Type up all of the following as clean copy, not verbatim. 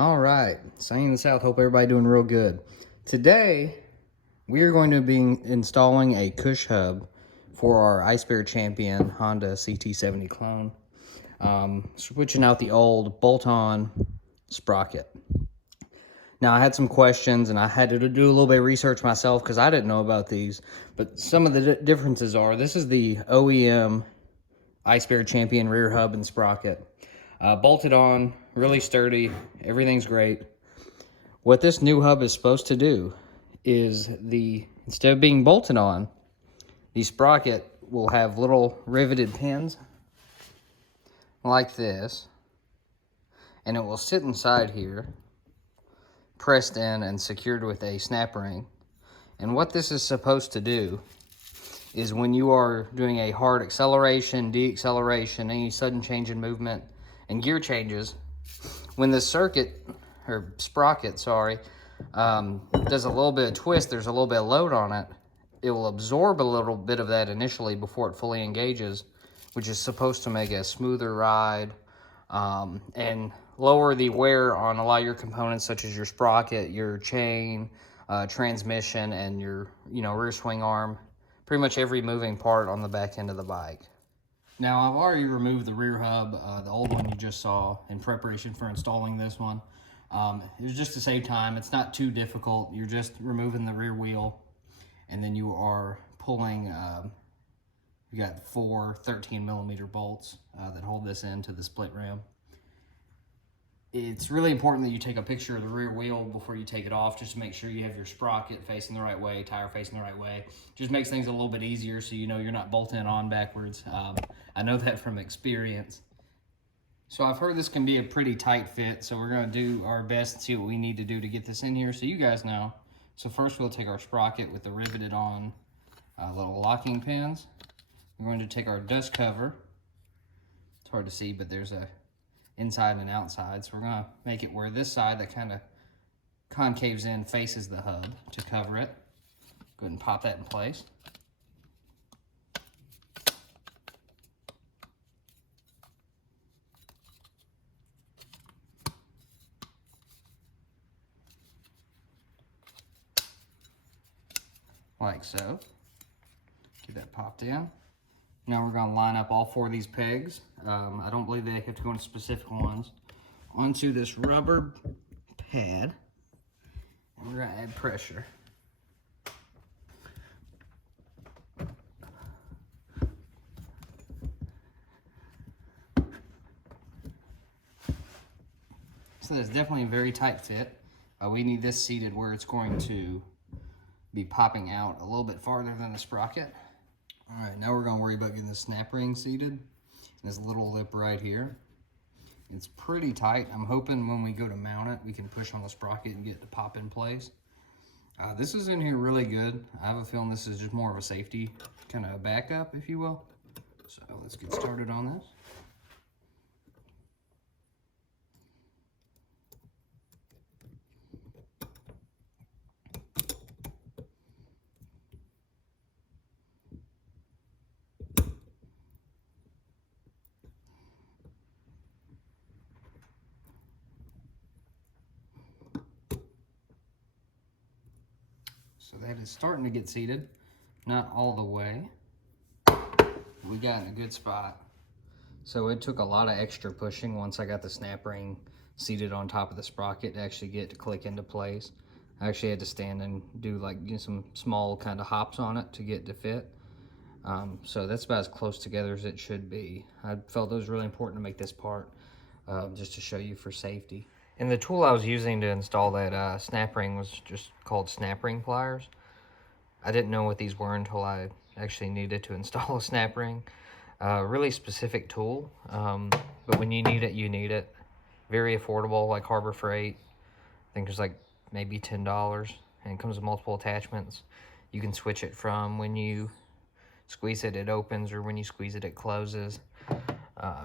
All right, sunny in the south. Hope everybody doing real good. Today, we are going to be installing a Cush Hub for our Icebear Champion Honda Ct70 clone. Switching out the old bolt-on sprocket. Now, I had some questions, and I had to do a little bit of research myself because I didn't know about these. But some of the differences are, this is the OEM Icebear Champion rear hub and sprocket. Bolted on, really sturdy, everything's great. What this new hub is supposed to do is instead of being bolted on, the sprocket will have little riveted pins like this, and it will sit inside here, pressed in and secured with a snap ring. And what this is supposed to do is when you are doing a hard acceleration, deceleration, any sudden change in movement, and gear changes, when the sprocket, does a little bit of twist, there's a little bit of load on it, it will absorb a little bit of that initially before it fully engages, which is supposed to make a smoother ride and lower the wear on a lot of your components, such as your sprocket, your chain, transmission, and your rear swing arm. Pretty much every moving part on the back end of the bike. Now, I've already removed the rear hub, the old one you just saw, in preparation for installing this one. It was just to save time. It's not too difficult. You're just removing the rear wheel, and then you are pulling, you got 4 13mm bolts that hold this into the split rim. It's really important that you take a picture of the rear wheel before you take it off, just to make sure you have your sprocket facing the right way, tire facing the right way. Just makes things a little bit easier so you know you're not bolting it on backwards. I know that from experience. So I've heard this can be a pretty tight fit, so we're going to do our best and see what we need to do to get this in here so you guys know. So first we'll take our sprocket with the riveted on little locking pins. We're going to take our dust cover. It's hard to see, but there's a inside and outside, so we're going to make it where this side that kind of concaves in faces the hub to cover it. Go ahead and pop that in place. Like so. Get that popped in. Now we're going to line up all 4 of these pegs. I don't believe they have to go into specific ones. Onto this rubber pad. And we're going to add pressure. So that's definitely a very tight fit. We need this seated where it's going to be popping out a little bit farther than the sprocket. All right, now we're going to worry about getting the snap ring seated. This little lip right here. It's pretty tight. I'm hoping when we go to mount it, we can push on the sprocket and get it to pop in place. This is in here really good. I have a feeling this is just more of a safety kind of backup, if you will. So let's get started on this. So that is starting to get seated. Not all the way. We got in a good spot. So it took a lot of extra pushing once I got the snap ring seated on top of the sprocket to actually get it to click into place. I actually had to stand and do some small kind of hops on it to get it to fit. So that's about as close together as it should be. I felt it was really important to make this part just to show you for safety. And the tool I was using to install that snap ring was just called snap ring pliers. I didn't know what these were until I actually needed to install a snap ring. Really specific tool, but when you need it, you need it. Very affordable, like Harbor Freight. I think there's like maybe $10, and it comes with multiple attachments. You can switch it from when you squeeze it, it opens, or when you squeeze it, it closes.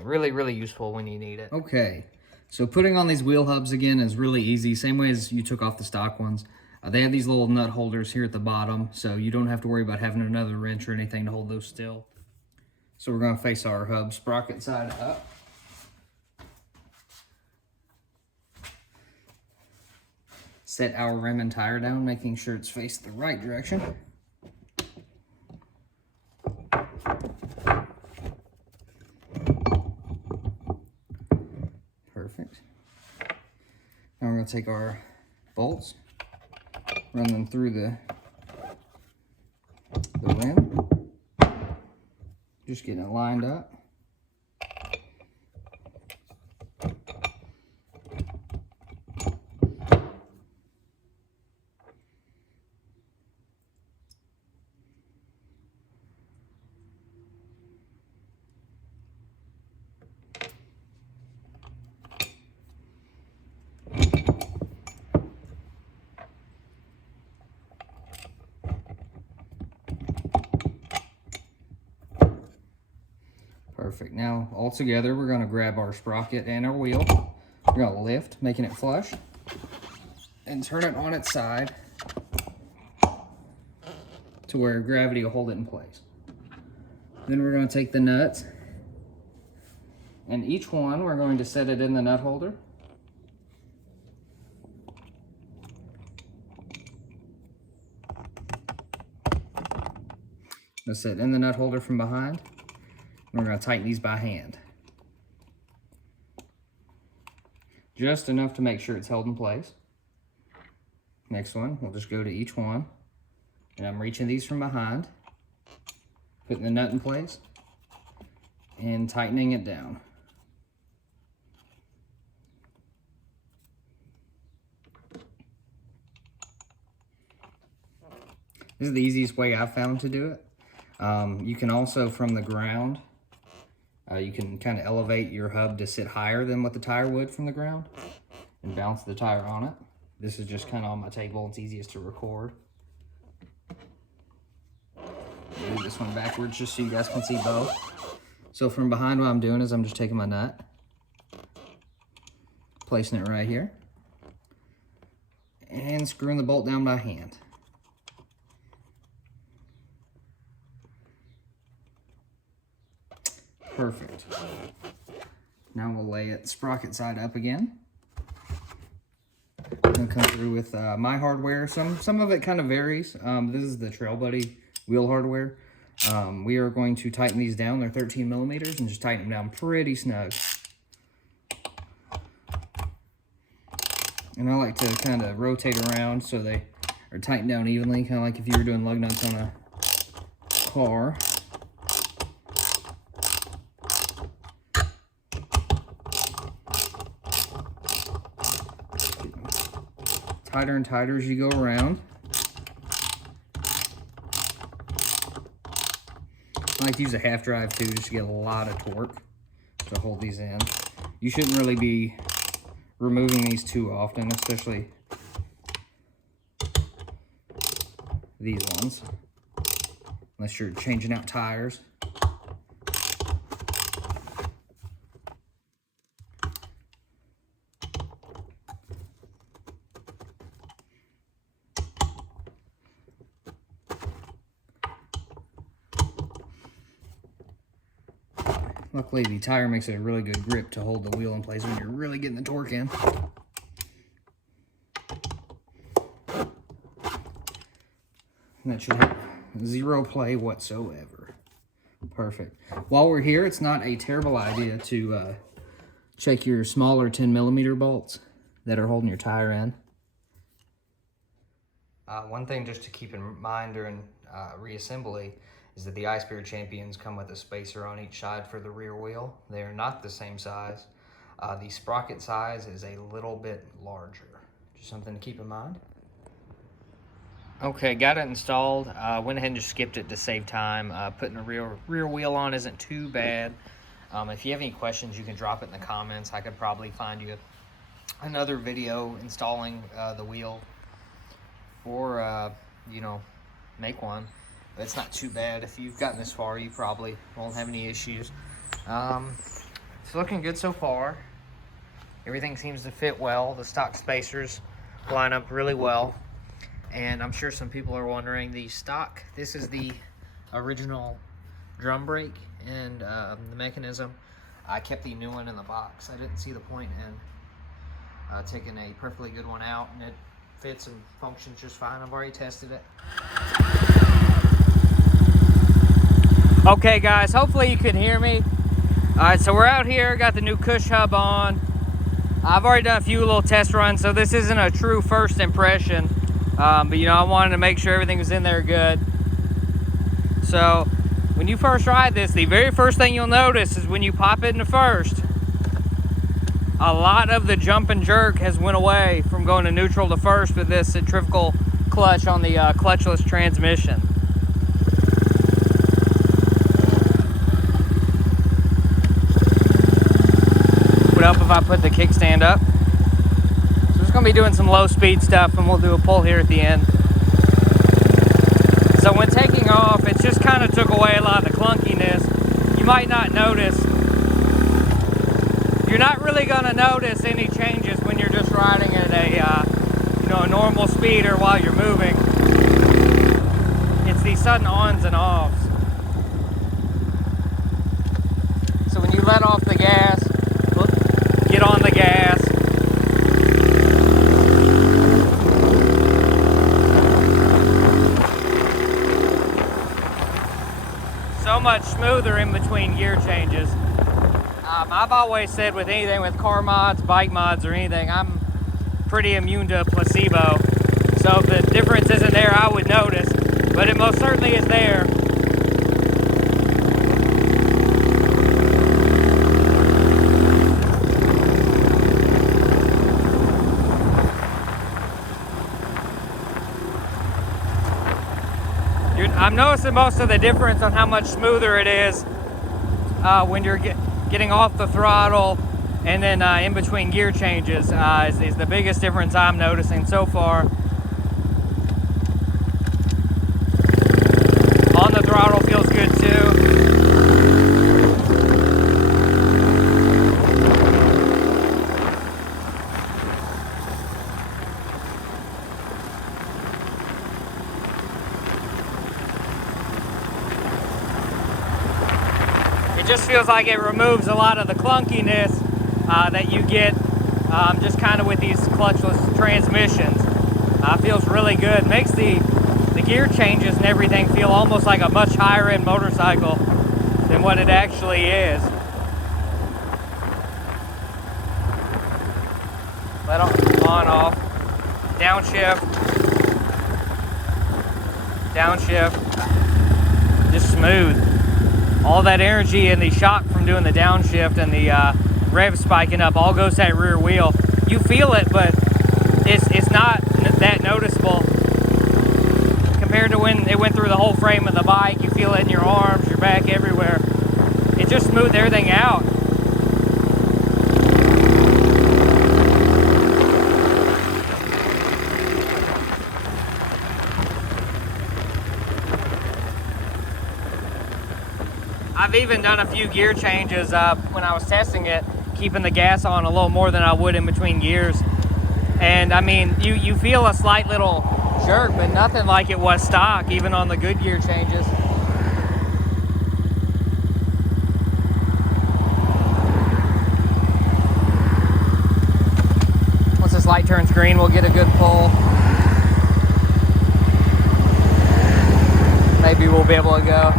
Really, really useful when you need it. Okay. So putting on these wheel hubs again is really easy, same way as you took off the stock ones. They have these little nut holders here at the bottom, so you don't have to worry about having another wrench or anything to hold those still. So we're going to face our hub sprocket side up. set our rim and tire down, making sure it's faced the right direction. Perfect. Now we're going to take our bolts, run them through the rim, just getting it lined up. Perfect. Now, all together, we're going to grab our sprocket and our wheel. We're going to lift, making it flush, and turn it on its side to where gravity will hold it in place. Then we're going to take the nuts, and each one, we're going to set it in the nut holder. Let's set it in the nut holder from behind. We're going to tighten these by hand. Just enough to make sure it's held in place. Next one, we'll just go to each one. And I'm reaching these from behind, putting the nut in place, and tightening it down. This is the easiest way I've found to do it. You can also, from the ground, you can kind of elevate your hub to sit higher than what the tire would from the ground and bounce the tire on it. This is just kind of on my table. It's easiest to record. Move this one backwards just so you guys can see both. So from behind, what I'm doing is I'm just taking my nut, placing it right here, and screwing the bolt down by hand. Perfect. Now we'll lay it sprocket side up again. I'm gonna come through with my hardware. Some of it kind of varies. This is the Trail Buddy wheel hardware. We are going to tighten these down. They're 13 millimeters, and just tighten them down pretty snug. And I like to kind of rotate around so they are tightened down evenly, kind of like if you were doing lug nuts on a car. Tighter and tighter as you go around. I like to use a half drive too, just to get a lot of torque to hold these in. You shouldn't really be removing these too often, especially these ones, unless you're changing out tires. Luckily, the tire makes a really good grip to hold the wheel in place when you're really getting the torque in. And that should have zero play whatsoever. Perfect. While we're here, it's not a terrible idea to check your smaller 10 millimeter bolts that are holding your tire in. One thing just to keep in mind during reassembly is that the Icebear Champions come with a spacer on each side for the rear wheel. They are not the same size. The sprocket size is a little bit larger. Just something to keep in mind. Okay, got it installed. Went ahead and just skipped it to save time. Putting the rear wheel on isn't too bad. If you have any questions, you can drop it in the comments. I could probably find you another video installing the wheel, or you know, make one. But it's not too bad. If you've gotten this far, you probably won't have any issues. It's looking good so far. Everything seems to fit well. The stock spacers line up really well. And I'm sure some people are wondering, this is the original drum brake and the mechanism. I kept the new one in the box. I didn't see the point in taking a perfectly good one out, and it fits and functions just fine. I've already tested it. Okay guys, hopefully you can hear me. Alright, so we're out here, got the new Cush Hub on. I've already done a few little test runs, so this isn't a true first impression. But you know, I wanted to make sure everything was in there good. So, when you first ride this, the very first thing you'll notice is when you pop it into first, a lot of the jump and jerk has went away from going to neutral to first with this centrifugal clutch on the clutchless transmission. Up if I put the kickstand up. So we're just going to be doing some low speed stuff, and we'll do a pull here at the end. So when taking off, it just kind of took away a lot of the clunkiness. You might not notice. You're not really going to notice any changes when you're just riding at a normal speed or while you're moving. It's these sudden ons and offs. So when you let off the gas, get on the gas. So much smoother in between gear changes. I've always said with anything with car mods, bike mods, or anything, I'm pretty immune to placebo. So if the difference isn't there, I would notice, but it most certainly is there. I'm noticing most of the difference on how much smoother it is when you're getting off the throttle and then in between gear changes is the biggest difference I'm noticing so far. On the throttle feels good too. It just feels like it removes a lot of the clunkiness that you get just kind of with these clutchless transmissions. Feels really good. Makes the gear changes and everything feel almost like a much higher end motorcycle than what it actually is. Let on, off, downshift, just smooth. All that energy and the shock from doing the downshift and the rev spiking up all goes to that rear wheel. You feel it, but it's not that noticeable compared to when it went through the whole frame of the bike. You feel it in your arms, your back, everywhere. It just smoothed everything out. I've even done a few gear changes when I was testing it, keeping the gas on a little more than I would in between gears. And I mean, you feel a slight little jerk, but nothing like it was stock, even on the good gear changes. Once this light turns green, we'll get a good pull. Maybe we'll be able to go.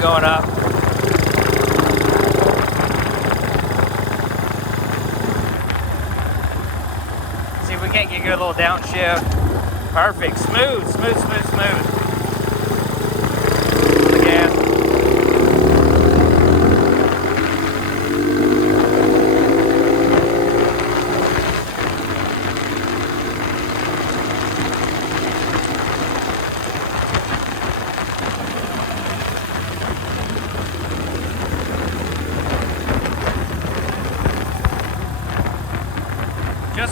Going up. See if we can't get a good little downshift. Perfect. Smooth. The gas.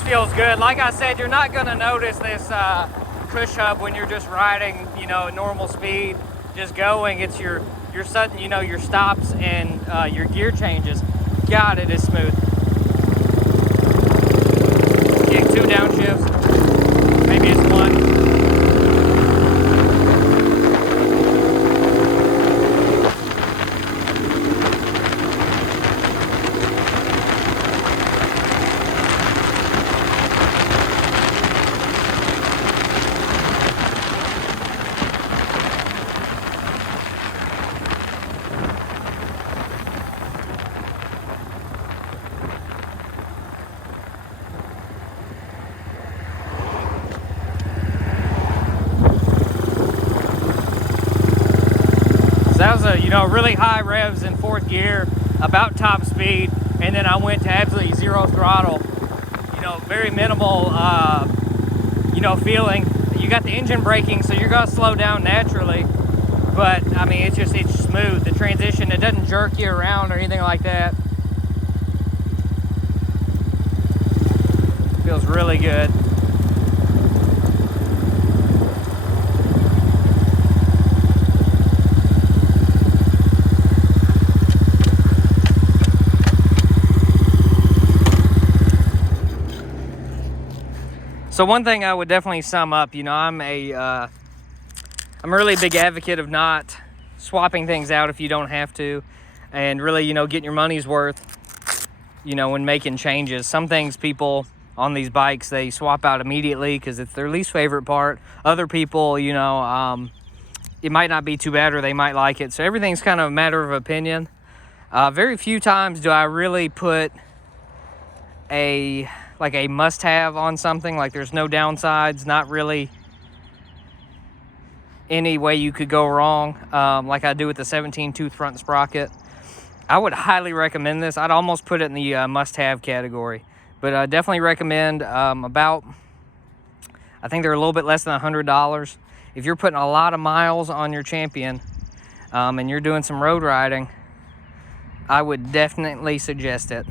feels good. Like I said, you're not gonna notice this Cush Hub when you're just riding, you know, normal speed, just going. It's your sudden, you know, your stops and your gear changes. God, it is smooth. Getting 2 downshifts, maybe it's 1. So that was a, you know, really high revs in 4th gear, about top speed, and then I went to absolutely 0 throttle. You know, very minimal, you know, feeling. You got the engine braking, so you're gonna slow down naturally. But I mean, it's smooth. The transition, it doesn't jerk you around or anything like that. Feels really good. So one thing I would definitely sum up, you know, I'm a really big advocate of not swapping things out if you don't have to, and really, you know, getting your money's worth, you know, when making changes. Some things people on these bikes, they swap out immediately because it's their least favorite part. Other people, you know, it might not be too bad or they might like it. So everything's kind of a matter of opinion. Very few times do I really put a must-have on something. Like, there's no downsides, not really any way you could go wrong, like I do with the 17 tooth front sprocket. I would highly recommend this. I'd almost put it in the must-have category, but I definitely recommend. I think they're a little bit less than $100. If you're putting a lot of miles on your Champion, and you're doing some road riding, I would definitely suggest it.